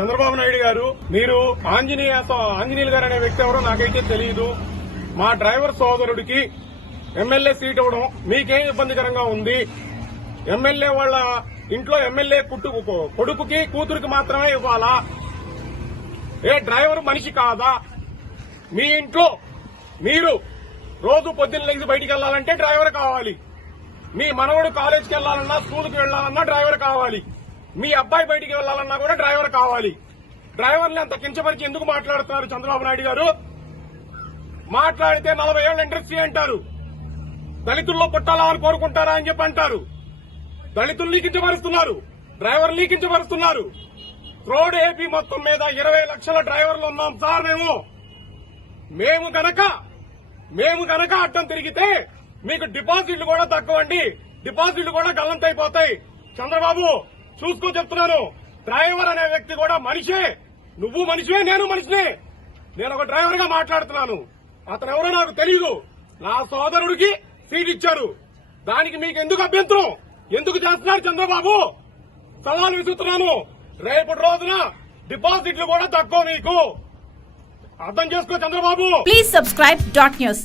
చంద్రబాబు నాయుడు గారు మీరు ఆంజనేయ ఆంజనేయులు గారు అనే వ్యక్తి ఎవరో నాకైతే తెలియదు మా డ్రైవర్ సోదరుడికి ఎమ్మెల్యే సీట్ ఇవ్వడం మీకేం ఇబ్బందికరంగా ఉంది? ఎమ్మెల్యే వాళ్ళ ఇంట్లో ఎమ్మెల్యే కుట్టు కొడుకుకి కూతురికి మాత్రమే ఇవ్వాలా? ఏ డ్రైవర్ మనిషి కాదా? మీ ఇంట్లో మీరు రోజు పొద్దున్న లేచి బయటికి వెళ్ళాలంటే డ్రైవర్ కావాలి. మీ మనవడు కాలేజ్కి వెళ్ళాలన్నా స్కూల్కి వెళ్ళాలన్నా డ్రైవర్ కావాలి. మీ అబ్బాయి బయటికి వెళ్ళాలన్నా కూడా డ్రైవర్ కావాలి. డ్రైవర్ని అంత కించపరిచి ఎందుకు మాట్లాడుతున్నారు చంద్రబాబు నాయుడు గారు? మాట్లాడితే నలభై ఏళ్ళ ఇండస్ట్రీ అంటారు. దళితుల్లో పుట్టాలని కోరుకుంటారా అని చెప్పి అంటారు. దళితుల్ని కించపరుస్తున్నారు. డ్రైవర్ని కించపరుస్తున్నారు. రోడ్ ఏపీ మొత్తం మీద ఇరవై లక్షల డ్రైవర్లు ఉన్నాం సార్ మేము. మేము గనక మేము గనక అడ్డం తిరిగితే మీకు డిపాజిట్లు కూడా తక్కువండి. డిపాజిట్లు కూడా గల్లంతైపోతాయి. చంద్రబాబు చూసుకో చెప్తున్నాను. డ్రైవర్ అనే వ్యక్తి కూడా మనిషే. నువ్వు మనిషివే నేను మనిషినే. నేను ఒక డ్రైవర్గా మాట్లాడుతున్నాను. అతను ఎవరో నాకు తెలియదు నా సోదరుడికి సీట్ ఇచ్చారు దానికి మీకు ఎందుకు అభ్యంతరం? ఎందుకు చేస్తున్నారు చంద్రబాబు? సవాల్ విసురుతున్నాను. రేపటి రోజున డిపాజిట్లు కూడా తక్కువ మీకు అర్థం చేసుకో Chandrababu. Please subscribe dot news